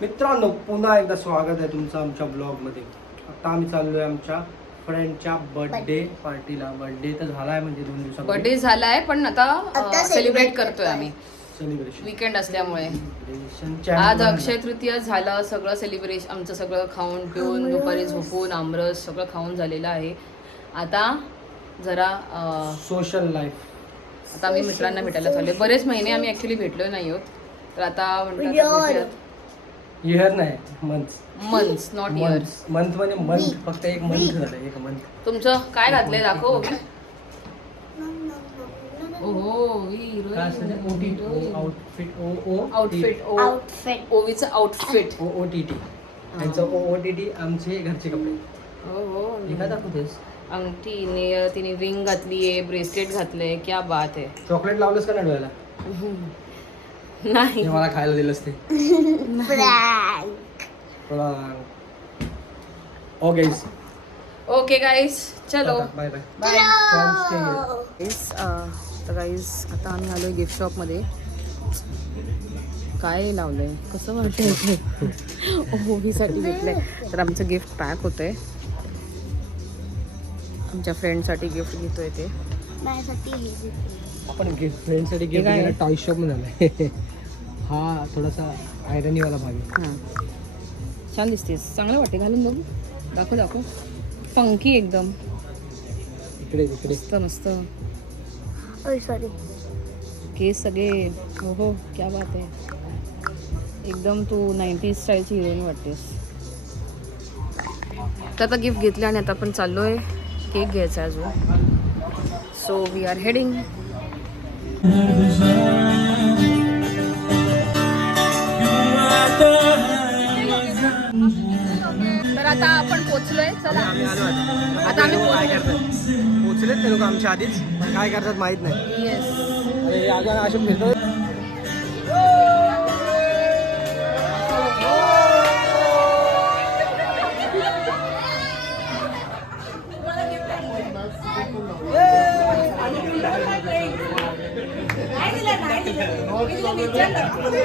मित्रांनो, पुन्हा एकदा स्वागत आहे तुमचं आमच्या ब्लॉगमध्ये. आता आम्ही चाललोय आमच्या फ्रेंडच्या बर्थडे पार्टीला. बर्थडे तर झालाय म्हणजे 2 दिवसांपूर्वी. बर्थडे झालाय पण आता सेलिब्रेट करतोय आम्ही. सेलिब्रेशन वीकेंड असल्यामुळे सेलिब्रेशन आज अक्षय तृतीया झालं. सगळं सेलिब्रेशन आमचं सगळं खाऊन पिऊन दुपारी झोपून आमरस सगळं खाऊन झालेलं आहे. आता जरा सोशल लाईफ. आता आम्ही मित्रांना भेटायला चाललोय. बरेच महिने आम्ही ऍक्च्युली भेटलो नाही आहोत, तर आता म्हणतात इयर नाही, मंथ्स नॉट इयर्स. मंथ म्हणजे मंथ, फक्त एक मंथ झालं. एक मंथ. तुमचं काय घातलंय दाखव. ओहो आउटफिट ओवीचं आउटफिट OOTT त्यांचं OOTT आमचे घरचे कपडे. हो हे काय दाखवतेस? अंगठी तिने रिंग घातलीये, ब्रेसलेट घातलंय. क्या बात आहे. चॉकलेट लावलंस का नाही डोळ्याला? नाही, हे मला खायला दिलंस ते. ओके गाईस, चलो बाय बाय. बाय. तर गाईस आता आम्ही आलोय गिफ्ट शॉपमध्ये. काय लावलंय, कसं वाटतंय. ओवीसाठी घेतलंय. तर आमचं गिफ्ट पॅक होतंय. आमच्या फ्रेंडसाठी गिफ्ट घेतोय ते. आपण गिफ्ट फ्रेंडसाठी गिफ्ट टॉय शॉप मध्ये आलाय. हा थोडासा आयरनीवाला भाग आहे. हां, छान दिसतेस, चांगलं वाटते घालून बघू. दाखव दाखव. फंकी एकदम. इकडे इकडे मस्त मस्त. सॉरी. केस सगळे. हो हो, क्या बात आहे. एकदम तू 90s स्टाईलची हिरोईन वाटतेस. तर आता गिफ्ट घेतलं आणि आता आपण चाललोय केक घ्यायचा आहे अजून. So we are heading. तर आता आपण पोचलोय. चला आता आम्ही पोचलेत ते लोक आमच्या आधीच, पण काय करतात माहित नाही. येस. अरे अगं अशोक फिरतो.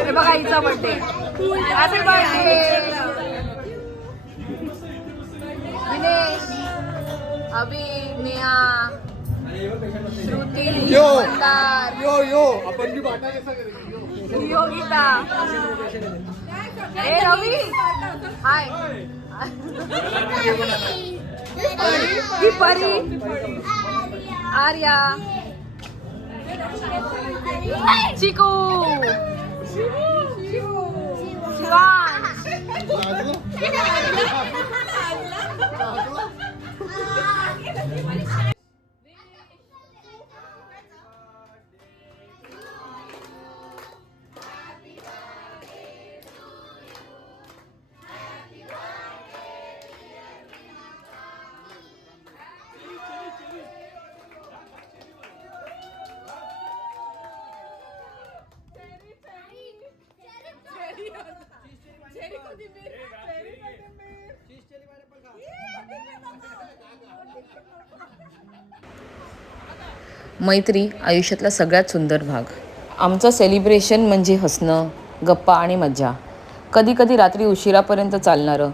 हे बघा हिचा बर्थडे. हॅपी बर्थडे दिनेश, अभि, नेहा, श्रुती, मंदार, आपण योगिता. ए रवी, हाय. दीपारी, आर्या, चिकू, शिवांश. मैत्री आयुष्यातला सगळ्यात सुंदर भाग. आमचं सेलिब्रेशन म्हणजे हसणं, गप्पा आणि मज्जा. कधी कधी रात्री उशिरापर्यंत चालणारं.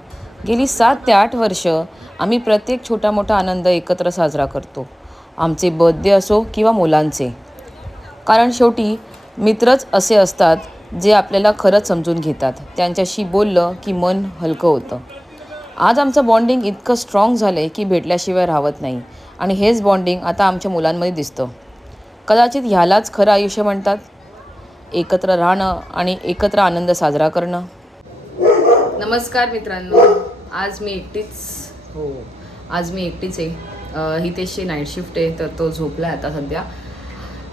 गेली 7 ते 8 वर्ष आम्ही प्रत्येक छोटा मोठा आनंद एकत्र साजरा करतो. आमचे बर्थडे असो किंवा मुलांचे. कारण शेवटी मित्रच असे असतात जे आपल्याला खरंच समजून घेतात. त्यांच्याशी बोललं की मन हलकं होतं. आज आमचं बॉन्डिंग इतकं स्ट्रॉंग झालं आहे की भेटल्याशिवाय राहत नाही. आणि हेच बॉन्डिंग आता आमच्या मुलांमध्ये दिसतं. कदाचित ह्यालाच खरं आयुष्य म्हणतात. एकत्र राहणं आणि एकत्र आनंद साजरा करणं. नमस्कार मित्रांनो. आज मी एकटीच आहे. हितेशची नाईट शिफ्ट आहे, तर तो झोपला आहे आता सध्या.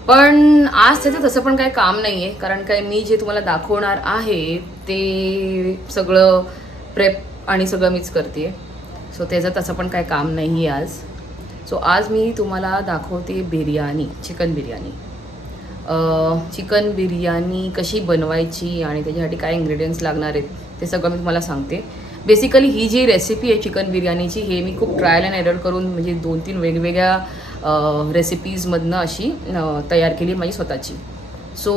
पण आज त्याचं तसं पण काही काम नाही आहे. कारण काय, मी जे तुम्हाला दाखवणार आहे ते सगळं प्रेप आणि सगळं मीच करते. सो त्याचं तसं पण काही काम नाही आहे आज. सो आज मी तुम्हाला दाखवते बिर्याणी, चिकन बिर्याणी. चिकन बिर्याणी कशी बनवायची आणि त्याच्यासाठी काय इंग्रेडियंट्स लागणार आहेत ते सगळं मी तुम्हाला सांगते. बेसिकली ही जी रेसिपी आहे चिकन बिर्याणीची, हे मी खूप ट्रायल अँड एरर करून म्हणजे 2-3 वेगवेगळ्या रेसिपीजमधनं अशी तयार केली माझी स्वतःची. सो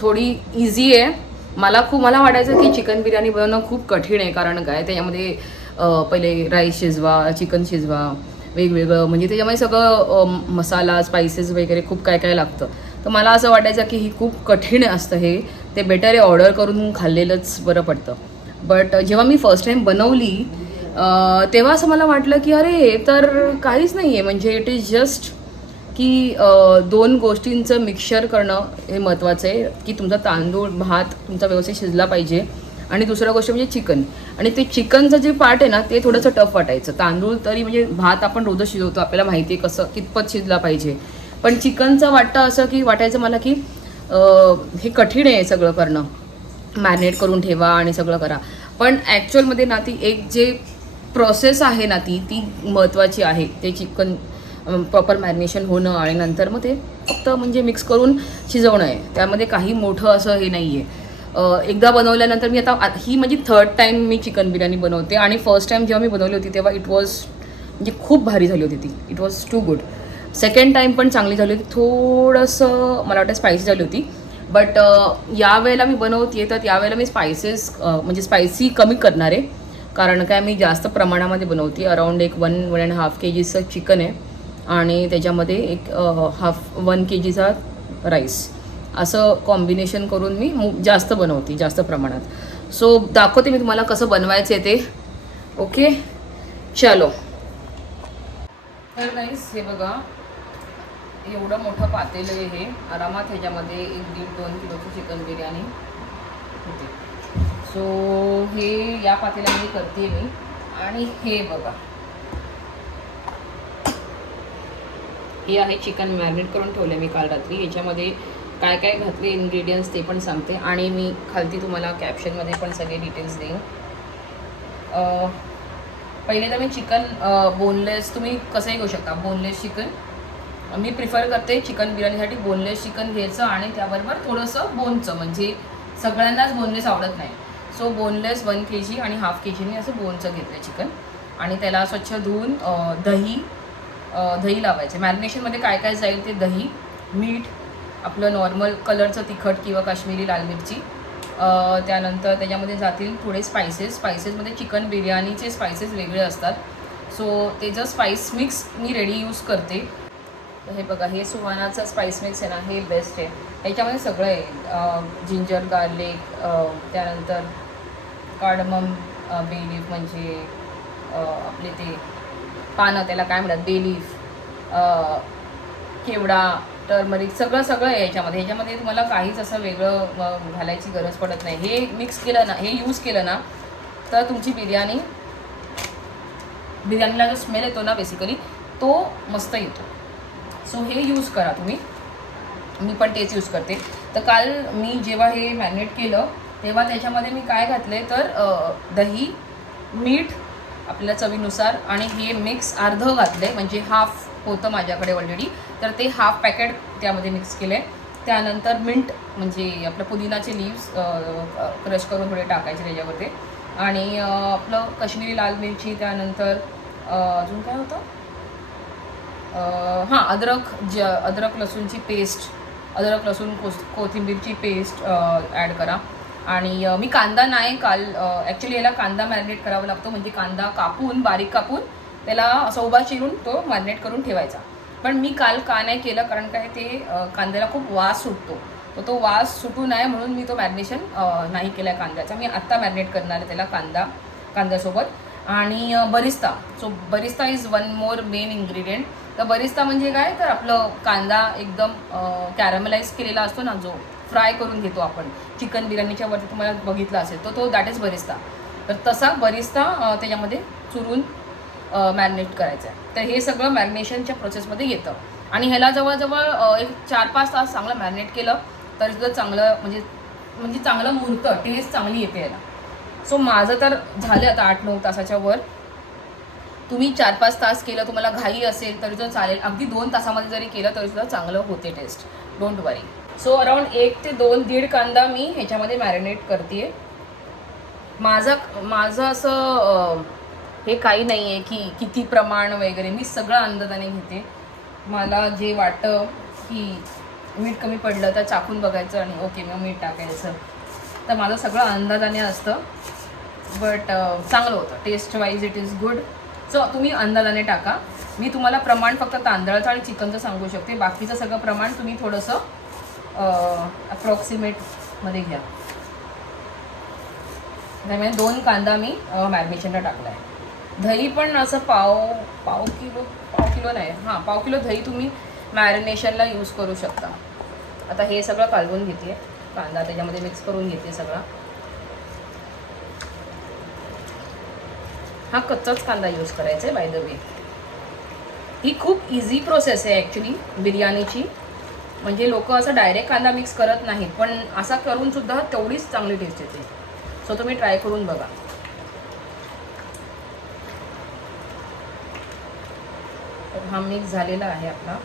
थोडी इझी आहे मला वाटायचं की चिकन बिर्याणी बनवणं खूप कठीण आहे. कारण काय त्याच्यामध्ये पहिले राईस शिजवा, चिकन शिजवा, वेगवेगळं म्हणजे त्याच्यामध्ये सगळं मसाला स्पायसेस वगैरे खूप काय काय लागतं. तर मला असं वाटायचं की ही खूप कठीण असतं हे, ते बेटर आहे ऑर्डर करून खाल्लेलंच बरं पडतं. बट जेव्हा मी फर्स्ट टाईम बनवली तेव्हा असं मला वाटलं की अरे हे तर काहीच नाही आहे, म्हणजे इट इज जस्ट की दोन गोष्टींचं मिक्सचर करणं हे महत्त्वाचं आहे की तुमचा तांदूळ भात तुमचा व्यवस्थित शिजला पाहिजे. आणि दुसरा गोष्ट म्हणजे चिकन. आणि ते चिकनचं जे पार्ट आहे ना ते थोडंसं टफ वाटायचं. तांदूळ तरी म्हणजे भात आपण रोजच शिजवतो, आपल्याला माहिती आहे कसं कितपत शिजला पाहिजे. पण चिकनचं वाटायचं मला की हे कठीण आहे सगळं करणं, मॅरिनेट करून ठेवा आणि सगळं करा. पण ॲक्च्युअलमध्ये ना ती एक जे प्रोसेस आहे ना ती महत्त्वाची आहे. ते चिकन प्रॉपर मॅरिनेशन होणं आणि नंतर मग ते फक्त म्हणजे मिक्स करून शिजवणं आहे. त्यामध्ये काही मोठं असं हे नाही आहे. एकदा बनवल्यानंतर मी आता ही माझी 3rd टाईम मी चिकन बिर्याणी बनवते. आणि फर्स्ट टाईम जेव्हा मी बनवली होती तेव्हा इट वॉज म्हणजे खूप भारी झाली होती ती. It was too good. Second time पण चांगली झाली होती. थोडंसं मला वाटतं स्पायसी झाली होती. बट यावेळेला मी बनवते तर यावेळेला मी स्पायसेस म्हणजे स्पायसी कमी करणार आहे. कारण काय मी जास्त प्रमाणामध्ये बनवते. अराऊंड एक 1.5 kgचं चिकन आहे आणि त्याच्यामध्ये एक 1 kgचा राईस, असं कॉम्बिनेशन करून मी जास्त बनवते, जास्त प्रमाणात. सो दाखवते मी तुम्हाला कसं बनवायचं आहे ते. ओके चलो. तर गाईस हे बघा, एवढं मोठं पातेलं आहे हे. आरामात ह्याच्यामध्ये 1-1.5-2 किलोची चिकन बिर्याणी होते. सो हे या पातेल्यामध्ये करते मी. आणि हे बघा, हे आहे चिकन मॅरिनेट करून ठेवले मी काल रात्री. याच्यामध्ये काय काय घातले इन्ग्रेडियंट्स ते पण सांगते आणि मी खालती तुम्हाला कॅप्शनमध्ये पण सगळे डिटेल्स देईन. पहिले तर मी चिकन बोनलेस, तुम्ही कसंही घेऊ शकता बोनलेस चिकन. मी प्रिफर करते चिकन बिर्याणीसाठी बोनलेस चिकन घ्यायचं आणि त्याबरोबर थोडंसं बोनचं, म्हणजे सगळ्यांनाच बोनलेस आवडत नाही. सो बोनलेस 1 kg आणि 1/2 kg मी असं बोनचं घेतलं चिकन. आणि त्याला स्वच्छ धुवून दही लावायचे. मॅरिनेशनमध्ये काय काय जाईल ते दही, मीठ, आपलं नॉर्मल कलरचं तिखट किंवा काश्मीरी लाल मिरची, त्यानंतर त्याच्यामध्ये जातील थोडे स्पायसेसमध्ये चिकन बिर्याणीचे स्पायसेस वेगळे असतात. सो ते जर स्पाइस मिक्स मी रेडी यूज करते. हे बघा, हे सुहानाचं स्पाइस मिक्स आहे ना, हे बेस्ट आहे. याच्यामध्ये सगळं आहे, जिंजर गार्लिक, त्यानंतर कार्डमम, बे लीफ म्हणजे आपले ते पानं, त्याला काय म्हणतात, बे लीफ, केवडा, टर्मरिक, सगळं आहे ह्याच्यामध्ये तुम्हाला काहीच असं वेगळं घालायची गरज पडत नाही. हे मिक्स केलं ना, हे यूज केलं ना तर तुमची बिर्याणीला जो स्मेल येतो ना बेसिकली तो मस्त येतो. सो हे यूज करा तुम्ही. मी पण तेच यूज करते. तर काल मी जेव्हा हे मॅरिनेट केलं तेव्हा त्याच्यामध्ये मी काय घातले तर दही, मीठ आपल्या चवीनुसार, आणि हे मिक्स अर्धं घातले, म्हणजे हाफ होतं माझ्याकडे ऑलरेडी, तर ते हाफ पॅकेट त्यामध्ये मिक्स केले. त्यानंतर मिंट म्हणजे आपलं पुदिनाचे लीव्स क्रश करून थोडे टाकायचे त्याच्यावरती, आणि आपलं काश्मीरी लाल मिरची, त्यानंतर अजून काय होतं, अद्रक लसूणची पेस्ट, अद्रक लसूण कोथिंबीरची पेस्ट ॲड करा. आणि मी कांदा नाही काल, ॲक्च्युली याला कांदा मॅरिनेट करावा लागतो, म्हणजे कांदा बारीक कापून त्याला असा उभा चिरून तो मॅरिनेट करून ठेवायचा. पण मी काल का नाही केलं, कारण काय ते कांद्याला खूप वास सुटतो, तो वास सुटू नये म्हणून मी तो मॅरिनेशन नाही केला आहे कांद्याचा. मी आत्ता मॅरिनेट करणार आहे त्याला कांद्यासोबत. आणि Barista. So Barista is one more main ingredient. तर बरिस्ता म्हणजे काय, तर आपलं कांदा एकदम कॅरमलाइज केलेला असतो ना, जो फ्राय करून घेतो आपण चिकन बिर्याणीच्या वरती, तुम्हाला बघितला असेल तो दॅट इज बरिस्ता. तर तसा बरिस्ता त्याच्यामध्ये चुरून मॅरिनेट करायचं आहे. तर हे सगळं मॅरिनेशनच्या प्रोसेसमध्ये येतं. आणि ह्याला जवळजवळ एक 4-5 तास चांगलं मॅरिनेट केलं तरी सुद्धा चांगलं म्हणजे चांगलं मुरतं, टेस्ट चांगली येते याला. सो माझं तर झालं आता 8-9 तासाच्या वर. तुम्ही 4-5 तास केलं, तुम्हाला घाई असेल तरी सुद्धा चालेल. अगदी 2 तासामध्ये जरी केलं तरी सुद्धा चांगलं होते taste, don't worry. So around 1 ते 2 कांदा मी ह्याच्यामध्ये मॅरिनेट करते. माझं असं हे काही नाही आहे की किती प्रमाण वगैरे, मी सगळं अंदाजाने घेते. मला जे वाटतं की मीठ कमी पडलं तर चाखून बघायचं आणि ओके मग मीठ टाकायचं. तर माझं सगळं अंदाजाने असतं. बट चांगलं होतं. Taste wise it is good. So तुम्ही अंदाजाने टाका. मी तुम्हाला प्रमाण फक्त तांदळाचं आणि चिकनचं सांगू शकते. बाकीचं सगळं प्रमाण तुम्ही थोडंसं अप्रॉक्सिमेटमध्ये घ्या. त्यामुळे 2 कांदा मी मॅरिनेशनला टाकला आहे. दही पण असं पाव किलो नाही, हां पाव किलो दही तुम्ही मॅरिनेशनला यूज करू शकता. आता हे सगळं कालवून घेते. कांदा त्याच्यामध्ये मिक्स करून घेते सगळा. हा कच्चाच कांदा यूज करायचा आहे बाय द वे. ही खूप इझी प्रोसेस आहे ॲक्च्युली बिर्याणीची. म्हणजे लोक असं डायरेक्ट कांदा मिक्स करत नाहीत, पण असा करून सुद्धा तेवढीच चांगली टेस्ट येते. सो तुम्ही ट्राय करून बघा. हा मिक्स झालेला आहे आपला.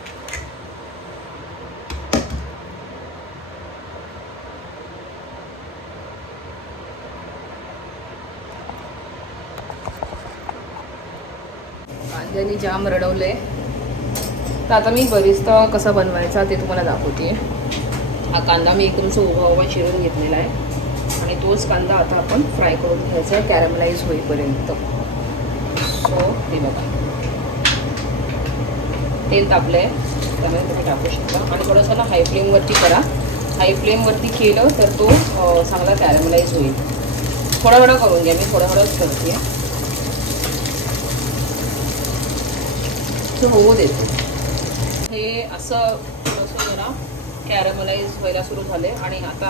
कांद्याने जाम रडवलंय. तर आता मी बरिस्ता कसा बनवायचा ते तुम्हाला दाखवते. हा कांदा मी एकदम उभा चिरून घेतलेला आहे आणि तोच कांदा आता आपण फ्राय करून घ्यायचा आहे कॅरमलाइज होईपर्यंत. सो हे बघा तेल तापलं आहे, त्यामुळे तुम्ही टाकू शकता. आणि थोडंसं ना हाय फ्लेमवरती करा. हाय फ्लेमवरती केलं तर तो चांगला कॅरमलाइज होईल. थोडा थोडा करून घ्या. मी थोडा थोडाच करते. तो होऊ देतो. हे असं थोडंसं जरा कॅरमलाइज व्हायला सुरू झाले. आणि आता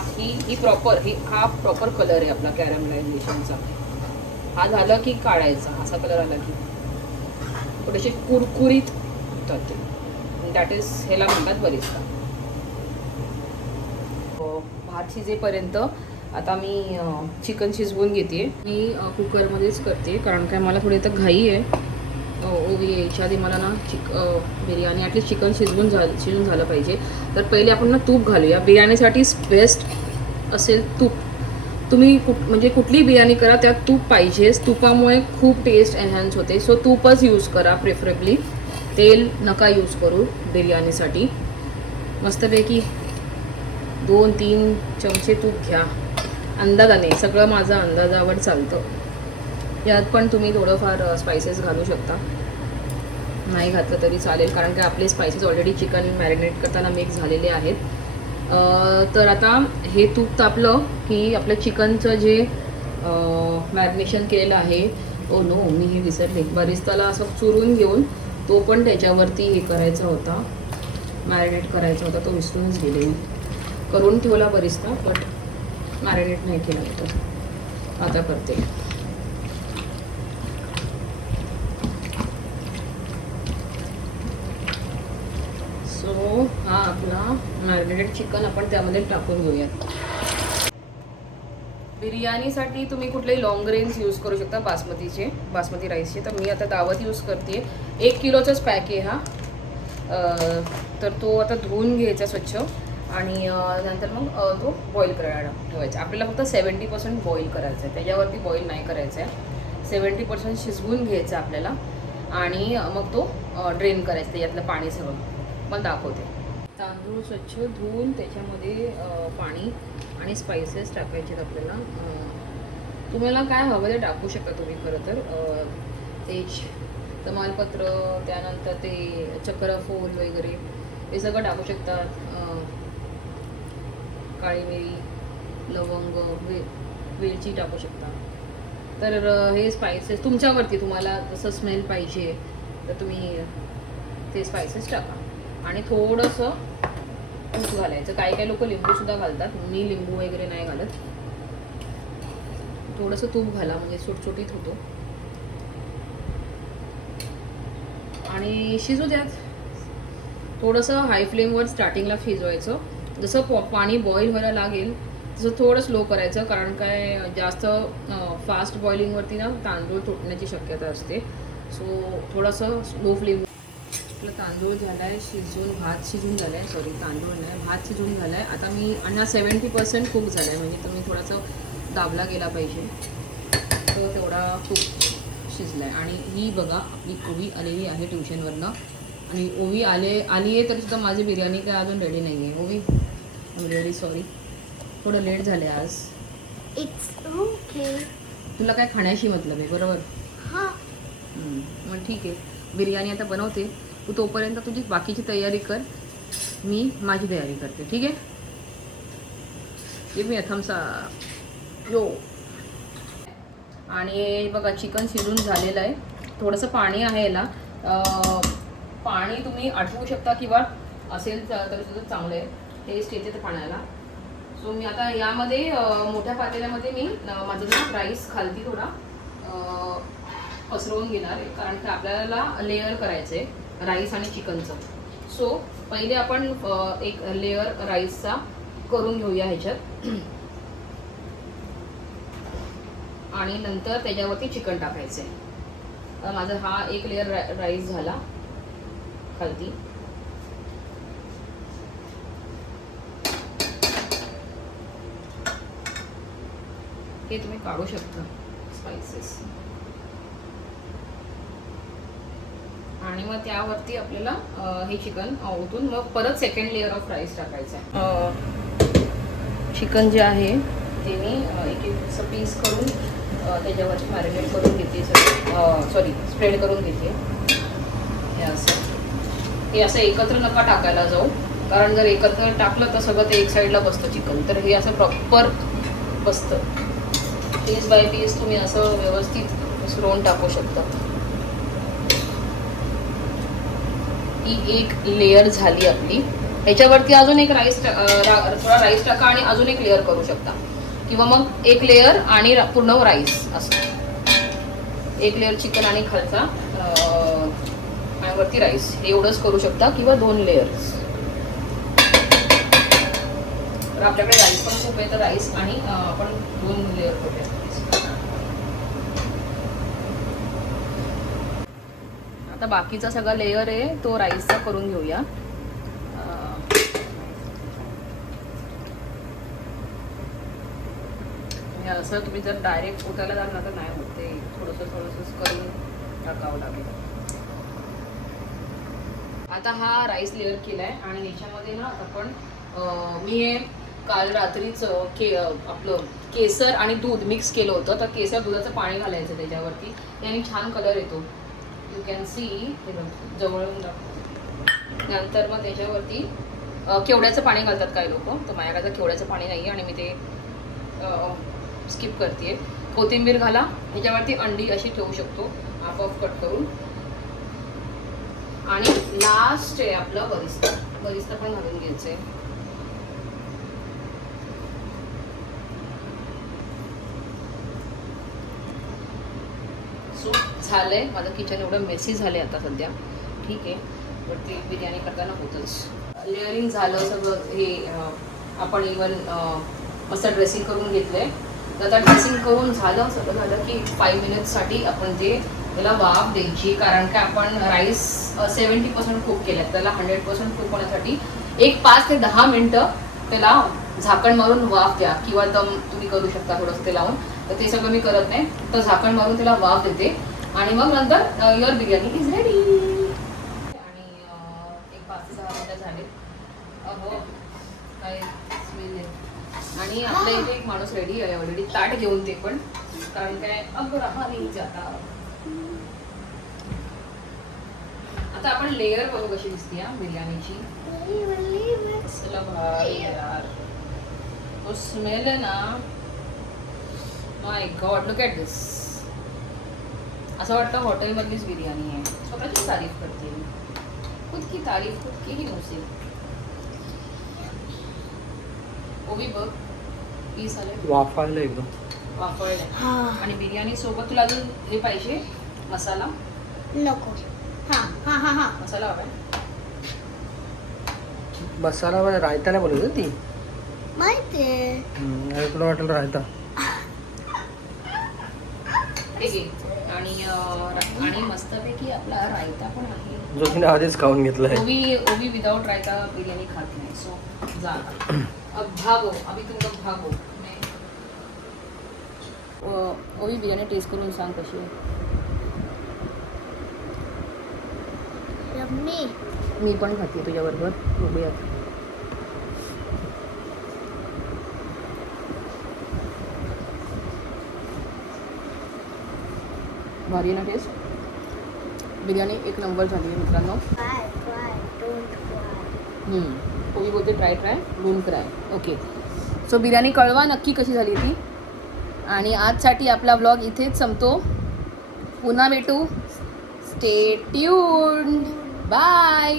हा प्रॉपर कलर आहे आपला कॅरमलायझेशनचा. हा झाला की काढायचा. असा कलर आला की थोडेसे कुरकुरीत होतात. दॅट इज ह्याला म्हणतात बरिस्ता. भात शिजेपर्यंत आता मी चिकन शिजवून घेते. मी कुकरमध्येच करते कारण काय मला थोडी तर घाई आहे. ओवी यायच्या आधी मला ना बिर्याणी ॲटलीस्ट चिकन शिजून झालं पाहिजे. तर पहिले आपण ना तूप घालूया. बिर्याणीसाठी बेस्ट असेल तूप. तुम्ही म्हणजे कुठली बिर्याणी करा त्यात तूप पाहिजेच. तुपामुळे खूप टेस्ट एनहॅन्स होते. सो तूपच यूज करा प्रेफरेबली. तेल नका यूज करू बिर्याणीसाठी. मस्तपैकी 2-3 चमचे तूप घ्या. अंदाजाने, सगळं माझं अंदाजावर चालतं. यात पण तुम्ही थोडंफार स्पायसेस घालू शकता. नाही घातलं तरी चालेल कारण की आपले स्पायसेस ऑलरेडी चिकन मॅरिनेट करताना मिक्स झालेले आहेत. तर आता हे तूप तापलं की आपलं चिकनचं जे मॅरिनेशन केलेलं आहे, ओ नो मी हे विसरले, बरिस्ताला असं चुरून घेऊन तो पण त्याच्यावरती हे करायचा होता, मॅरिनेट करायचा होता. तो विसरूनच गेले. करून ठेवला बरिस्ता बट मॅरिनेट नाही केला होता. आता करते. सो हा आपला मॅरिनेटेड चिकन आपण त्यामध्ये टाकून घेऊयात. बिर्याणीसाठी तुम्ही कुठलेही लॉंग ग्रेन्स यूज करू शकता बासमती राईसचे. तर मी आता दावत यूज करते. 1 किलोचाच पॅक आहे हा. तर तो आता धुवून घ्यायचा स्वच्छ आणि नंतर मग तो बॉईल करायला ठेवायचा. आपल्याला फक्त 70% बॉईल करायचं आहे, त्याच्यावरती बॉईल नाही करायचं आहे. 70% शिजवून घ्यायचं आपल्याला आणि मग तो ड्रेन करायचं त्याच्यातलं पाणी सगळं. मग दाखवते. तांदूळ स्वच्छ धुवून त्याच्यामध्ये पाणी आणि स्पायसेस टाकायचे आपल्याला. तुम्हाला काय हवं ते टाकू शकता तुम्ही. खरं तर तेज, तमालपत्र, त्यानंतर ते चक्रफूल वगैरे हे सगळं टाकू शकतात. काळी मिरी, लवंग, वेलची टाकू शकता. तर हे स्पायसेस तुमच्यावरती, तुम्हाला जसं स्मेल पाहिजे तर तुम्ही ते स्पायसेस टाका. आणि थोडंसं तूप घालायचं. काही लोक लिंबूसुद्धा घालतात. मी लिंबू वगैरे नाही घालत. थोडंसं तूप घाला म्हणजे सुटसुटीत होतो. आणि शिजू द्यात. थोडंसं हाय फ्लेमवर स्टार्टिंगला शिजवायचं. जसं पाणी बॉईल व्हायला लागेल तसं थोडं स्लो करायचं कारण काय जास्त फास्ट बॉइलिंगवरती ना तांदूळ तुटण्याची शक्यता असते. सो थोडंसं स्लो फ्लेम. आपलं तांदूळ झाला आहे शिजून, भात शिजून झाला आहे, सॉरी तांदूळ नाही भात शिजून झाला आहे. आता मी आणि हा 70% कुक झाला आहे म्हणजे तुम्ही थोडंसं दाबला गेला पाहिजे तो तेवढा कुक शिजला आहे. आणि ही बघा आपली ओवी आलेली आहे ट्युशनवरनं. आणि ओवी आली आहे तरी सुद्धा माझी बिर्याणी काय अजून रेडी नाही आहे. ओवी आय एम रिअली सॉरी, थोडं लेट झालं आहे आज. It's okay. तुला काय खाण्याशी मतलब आहे बरोबर. हा. मग ठीक आहे, बिर्याणी आता बनवते. तू तोपर्यंत तुझी बाकीची तयारी कर, मी माझी तयारी करते. ठीक आहे. Give me thumbs up. Yo. आणि बघा चिकन शिजून झालेलं आहे. थोडंसं पाणी आहे याला. पाणी तुम्ही आटवू शकता किंवा असेल तर सुद्धा चांगलं आहे. टेस्ट येते त्या पाण्याला. सो मी आता यामध्ये मोठ्या पातेल्यामध्ये मी माझं ना राईस खालती थोडा पसरवून घेणार आहे, कारण की आपल्याला लेअर करायचं आहे राईस आणि चिकनचं. सो पहिले आपण एक लेअर राईसचा करून घेऊया ह्याच्यात आणि नंतर त्याच्यावरती चिकन टाकायचं आहे. माझा हा एक लेअर राईस झाला खालती. हे तुम्ही काढू शकता स्पाइसेस. आणि मग त्यावरती आपल्याला हे चिकन ओतून मग परत सेकंड लेअर ऑफ राईस टाकायचं आहे. चिकन जे आहे ते मी एक एक पीस करून त्याच्यावरती मॅरिनेट करून घेते, सॉरी स्प्रेड करून घेते. हे असं एकत्र नका टाकायला जाऊ, कारण जर एकत्र टाकलं तर सगळं ते एक साईडला बसतं चिकन. तर हे असं प्रॉपर बसतं. पीस बाय पीस तुम्ही असं व्यवस्थित मिसळून टाकू शकता. ही एक लेअर झाली आपली. ह्याच्यावरती अजून एक राईस थोडा राईस टाका आणि अजून एक लेअर करू शकता, किंवा मग एक लेअर आणि पूर्ण राईस असं. एक लेअर चिकन आणि खालचा आणि वरती राईस, एवढंच करू शकता, किंवा 2 लेअर्स. तर आपल्याकडे राईस पण खूप आहे, तर राईस आणि आपण 2 लेअर करूया. आता बाकीचा सगळा लेअर आहे तो राईसचा करून घेऊया. असं तुम्ही जर डायरेक्ट उठायला जाल ना तर नाही होत, ते थोडंसं करून टाकावं लागेल. आता हा राईस लेअर केलाय आणि याच्यामध्ये ना आपण मी काल रात्रीच आपलं केसर आणि दूध मिक्स केलं होतं. तर केसर दुधाचं पाणी घालायचं त्याच्यावरती, याने छान कलर येतो. यू कॅन सी, जवळून दाखव. नंतर मग त्याच्यावरती केवड्याचं पाणी घालतात काही लोक, तर माझ्याकडे केवड्याचं पाणी नाही आहे आणि मी ते स्किप करते. कोथिंबीर घाला. ह्याच्यावरती अंडी अशी ठेवू शकतो हाफ ऑफ कट करून. आणि लास्ट आहे आपलं बरिस्ता पण घालून घ्यायचं आहे. सो झालंय माझं किचन. एवढं मेसी झालंय आता सध्या. ठीक आहे, पण ते बिर्याणी करताना होतच. लेअरिंग झालं सगळं. हे आपण इवन मस्त ड्रेसिंग करून घेतलंय. आता ड्रेसिंग करून झालं सगळं झालं की 5 मिनिट्ससाठी आपण त्याला वाफ द्यायची, कारण की आपण राईस 70% कुक केलं. त्याला 100% कुक होण्यासाठी एक 5 ते 10 मिनटं त्याला झाकण मारून वाफ द्या, किंवा दम तुम्ही करू शकता थोडंसं ते लावून. तर ते सगळं मी करत नाही, तर झाकण मारून त्याला वाफ देते आणि मग नंतर युअर बिर्याणी इज रेडी. आणि एक 5 ते 6 मिनिटं झाले. अहो काय स्मेल आहे. आणि आपल्या इथे एक माणूस रेडी आहे ऑलरेडी, ताट घेऊन. ते पण कारण काय अब रहा नाही जाता. आता आपण लेअर बघू कशी दिसते बिर्याणीची. चला भाई यार, तो स्मेल आहे ना, माय गॉड, लुक ॲट दिस. असं वाटतं हॉटेलमधलीच बिर्याणी आहे. स्वतःची तारीफ करते मी. खुद की तारीफ खुद की ही नसेल. ओवी बघ पीस आले, वाफायला एकदम वाफळले. आणि बिर्याणी सोबत तुला अजून हे पाहिजे मसाला? नको. हा हा हा हा मसाला हवाय. मसाला रायता नाही बोलत ती. माहितीये. तुला वाटेल रायता. ठीक आहे. आणि मस्तपैकी आपला रायता पण आहे, जो तिने आधीच खाऊन घेतलाय. ओवी विदाउट रायता बिर्याणी खात नाही. सो जा अब भागो, अभी तुम लोग भागो. ओवी बिर्याणी टेस्ट करून सांग कशी आहे. यम्मी. मी पण खाते तुझ्याबरोबर. बघूयात. भारी ना टेस्ट. बिर्याणी एक नंबर झाली आहे मित्रांनो. Try, don't cry. कोणी बोलते try don't cry. Okay, so biryani कळवा नक्की कशी झाली ती. आणि आजसाठी आपला व्लॉग इथेच संपतो. पुन्हा भेटू. Stay tuned. बाय.